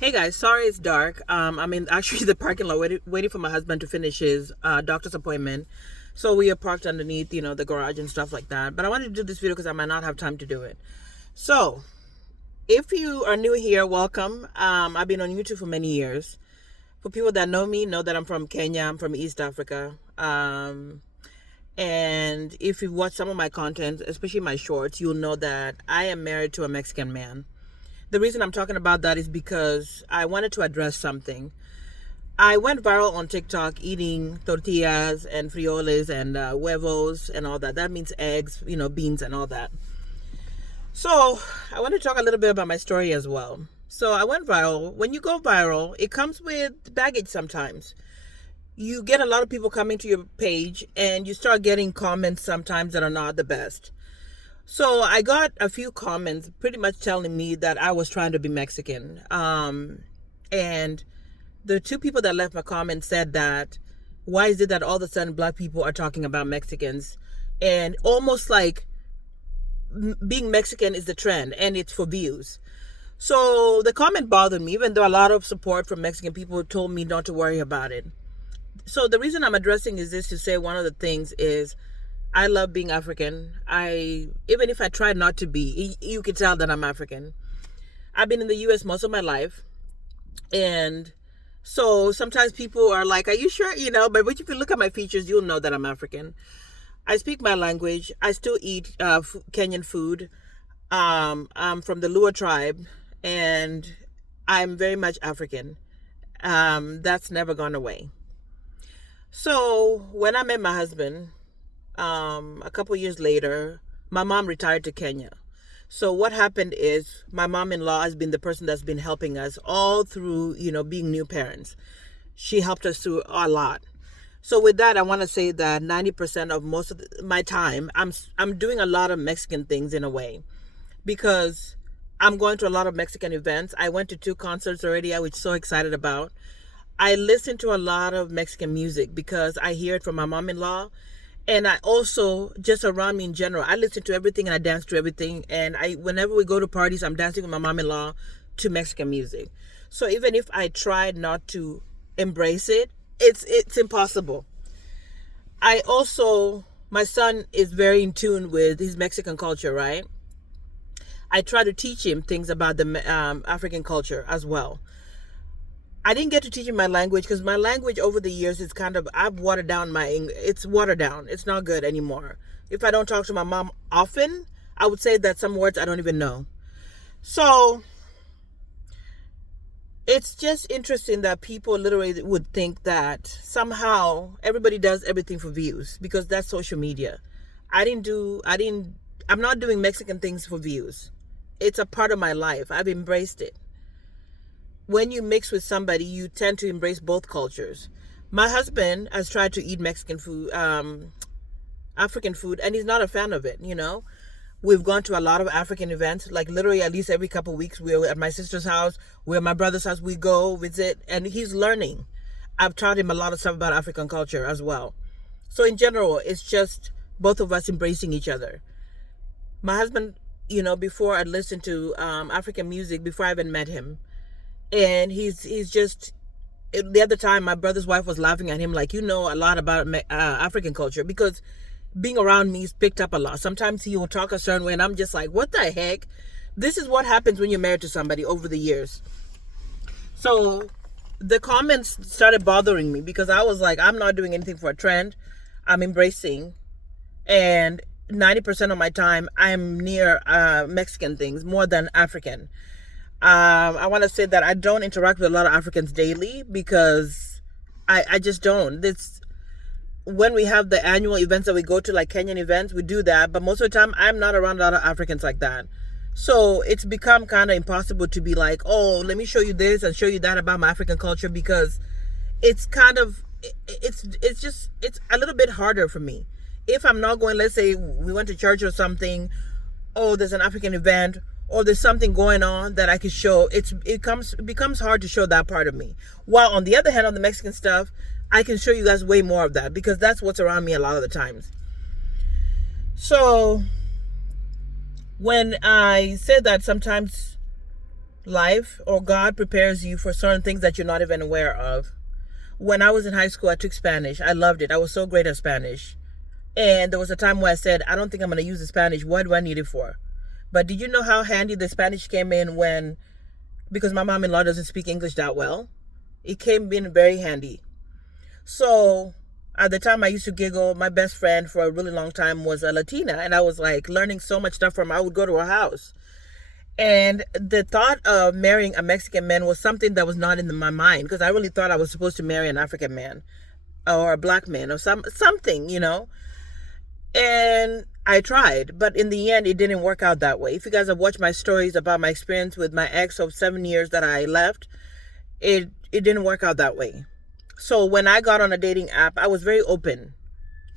Hey guys, sorry it's dark. I'm in actually the parking lot waiting for my husband to finish his doctor's appointment. So we are parked underneath, the garage and stuff like that. But I wanted to do this video because I might not have time to do it. So if you are new here, welcome. I've been on YouTube for many years. For people that know me, know that I'm from Kenya. I'm from East Africa. And if you've watched some of my content, especially my shorts, you'll know that I am married to a Mexican man. The reason I'm talking about that is because I wanted to address something. I went viral on TikTok eating tortillas and frijoles and huevos and all that. That means eggs, beans and all that. So I want to talk a little bit about my story as well. So I went viral. When you go viral, it comes with baggage sometimes. You get a lot of people coming to your page and you start getting comments sometimes that are not the best. So I got a few comments pretty much telling me that I was trying to be Mexican. And the two people that left my comment said that, why is it that all of a sudden black people are talking about Mexicans? And almost like being Mexican is the trend and it's for views. So the comment bothered me, even though a lot of support from Mexican people told me not to worry about it. So the reason I'm addressing is this to say one of the things is, I love being African. Even if I try not to be, you can tell that I'm African. I've been in the US most of my life. And so sometimes people are like, are you sure? But if you look at my features, you'll know that I'm African. I speak my language. I still eat Kenyan food. I'm from the Lua tribe and I'm very much African. That's never gone away. So when I met my husband, a couple years later, my mom retired to Kenya. So what happened is my mom-in-law has been the person that's been helping us all through, being new parents. She helped us through a lot. So with that, I want to say that 90% of most of my time, I'm doing a lot of Mexican things in a way, because I'm going to a lot of Mexican events. I went to 2 concerts already. I was so excited about. I listen to a lot of Mexican music because I hear it from my mom-in-law. And I also, just around me in general, I listen to everything and I dance to everything. And whenever we go to parties, I'm dancing with my mom-in-law to Mexican music. So even if I try not to embrace it, it's impossible. My son is very in tune with his Mexican culture, right? I try to teach him things about the African culture as well. I didn't get to teach him my language because my language over the years is I've watered down it's watered down. It's not good anymore. If I don't talk to my mom often, I would say that some words I don't even know. So it's just interesting that people literally would think that somehow everybody does everything for views because that's social media. I'm not doing Mexican things for views. It's a part of my life. I've embraced it. When you mix with somebody, you tend to embrace both cultures. My husband has tried to eat Mexican food, African food, and he's not a fan of it, We've gone to a lot of African events, like literally at least every couple of weeks. We're at my sister's house, we're at my brother's house, we go visit, and he's learning. I've taught him a lot of stuff about African culture as well. So in general, it's just both of us embracing each other. My husband, before I'd listened to African music, before I even met him, and he's just, the other time my brother's wife was laughing at him like, a lot about African culture, because being around me, he's picked up a lot. Sometimes he will talk a certain way and I'm just like, what the heck? This is what happens when you're married to somebody over the years. So the comments started bothering me because I was like, I'm not doing anything for a trend. I'm embracing. And 90% of my time I'm near Mexican things more than African. I want to say that I don't interact with a lot of Africans daily because I just don't. When we have the annual events that we go to, like Kenyan events, we do that. But most of the time, I'm not around a lot of Africans like that. So it's become kind of impossible to be like, oh, let me show you this and show you that about my African culture, because it's a little bit harder for me. If I'm not going, let's say we went to church or something, oh, there's an African event, or there's something going on that I could show, it becomes hard to show that part of me. While on the other hand, on the Mexican stuff, I can show you guys way more of that because that's what's around me a lot of the times. So when I said that sometimes life or God prepares you for certain things that you're not even aware of. When I was in high school, I took Spanish. I loved it. I was so great at Spanish. And there was a time where I said, I don't think I'm going to use the Spanish. What do I need it for? But did you know how handy the Spanish came in because my mom-in-law doesn't speak English that well? It came in very handy. So at the time I used to giggle, my best friend for a really long time was a Latina. And I was like learning so much stuff from her. I would go to her house. And the thought of marrying a Mexican man was something that was not in my mind, because I really thought I was supposed to marry an African man or a black man or something, And I tried, but in the end, it didn't work out that way. If you guys have watched my stories about my experience with my ex of 7 years that I left, it didn't work out that way. So when I got on a dating app, I was very open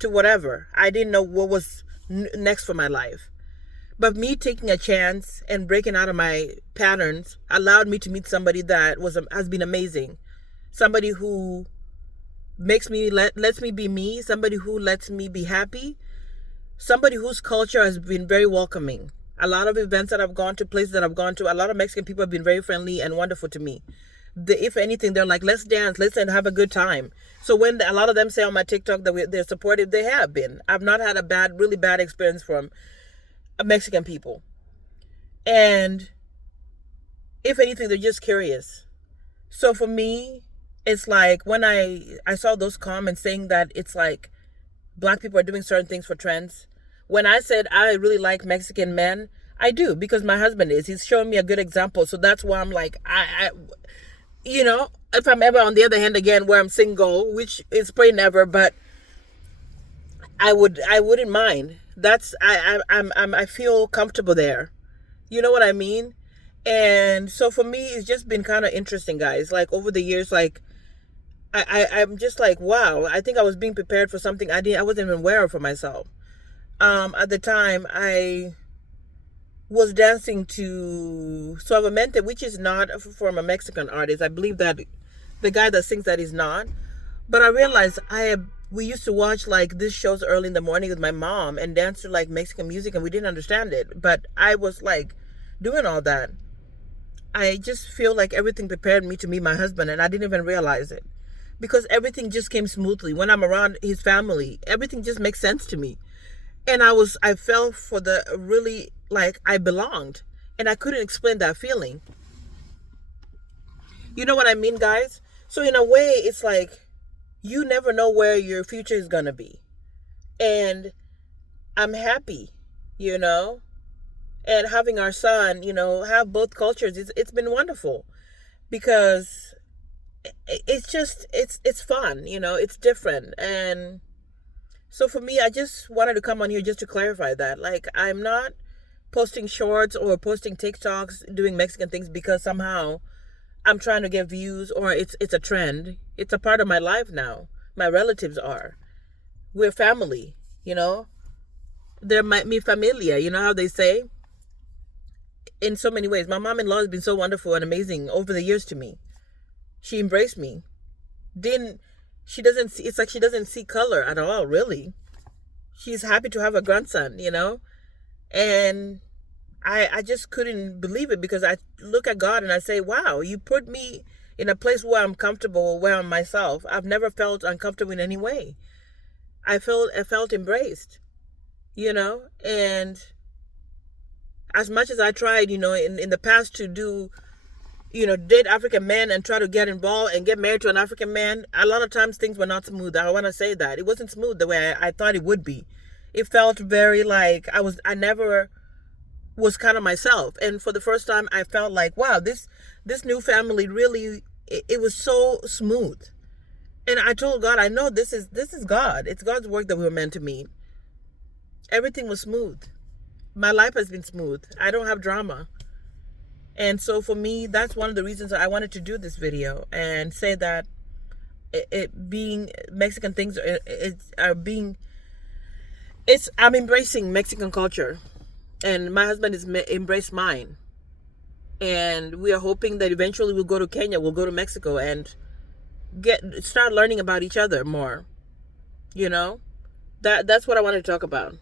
to whatever. I didn't know what was next for my life. But me taking a chance and breaking out of my patterns allowed me to meet somebody that has been amazing. Somebody who lets me be me, somebody who lets me be happy, somebody whose culture has been very welcoming. A lot of events that I've gone to, places that I've gone to, a lot of Mexican people have been very friendly and wonderful to me. If anything, they're like, let's dance, let's have a good time. So when a lot of them say on my TikTok that they're supportive, they have been. I've not had a really bad experience from Mexican people. And if anything, they're just curious. So for me, it's like when I saw those comments saying that it's like black people are doing certain things for trends. When I said I really like Mexican men, I do, because my husband is. He's showing me a good example. So that's why I'm like, if I'm ever on the other hand again where I'm single, which is probably never, but I wouldn't mind. I feel comfortable there. You know what I mean? And so for me, it's just been kind of interesting, guys. Like over the years, like I'm just like, wow, I think I was being prepared for something I wasn't even aware of for myself. At the time I was dancing to Suavemente, which is not from a Mexican artist. I believe that the guy that sings that is not. But I realized we used to watch like these shows early in the morning with my mom and dance to like Mexican music, and we didn't understand it. But I was like doing all that. I just feel like everything prepared me to meet my husband, and I didn't even realize it, because everything just came smoothly. When I'm around his family, everything just makes sense to me. And I fell for the really, like, I belonged, and I couldn't explain that feeling. You know what I mean, guys? So in a way, it's like, you never know where your future is going to be. And I'm happy, and having our son, have both cultures. It's been wonderful, because it's fun, it's different. And so for me, I just wanted to come on here just to clarify that. Like, I'm not posting shorts or posting TikToks doing Mexican things because somehow I'm trying to get views or it's a trend. It's a part of my life now. My relatives are. We're family, They're mi familia, you know how they say? In so many ways. My mom-in-law has been so wonderful and amazing over the years to me. She embraced me. It's like she doesn't see color at all, really. She's happy to have a grandson, And I just couldn't believe it, because I look at God and I say, wow, you put me in a place where I'm comfortable, where I'm myself. I've never felt uncomfortable in any way. I felt embraced, and as much as I tried, in the past to do, date African men and try to get involved and get married to an African man, a lot of times things were not smooth. I want to say that. It wasn't smooth the way I thought it would be. It felt very like I never was kind of myself. And for the first time, I felt like, wow, this new family really, it was so smooth. And I told God, I know this is God. It's God's work that we were meant to meet. Everything was smooth. My life has been smooth. I don't have drama. And so for me, that's one of the reasons I wanted to do this video and say that it being Mexican things I'm embracing Mexican culture, and my husband has embraced mine. And we are hoping that eventually we'll go to Kenya, we'll go to Mexico and start learning about each other more. That's what I wanted to talk about.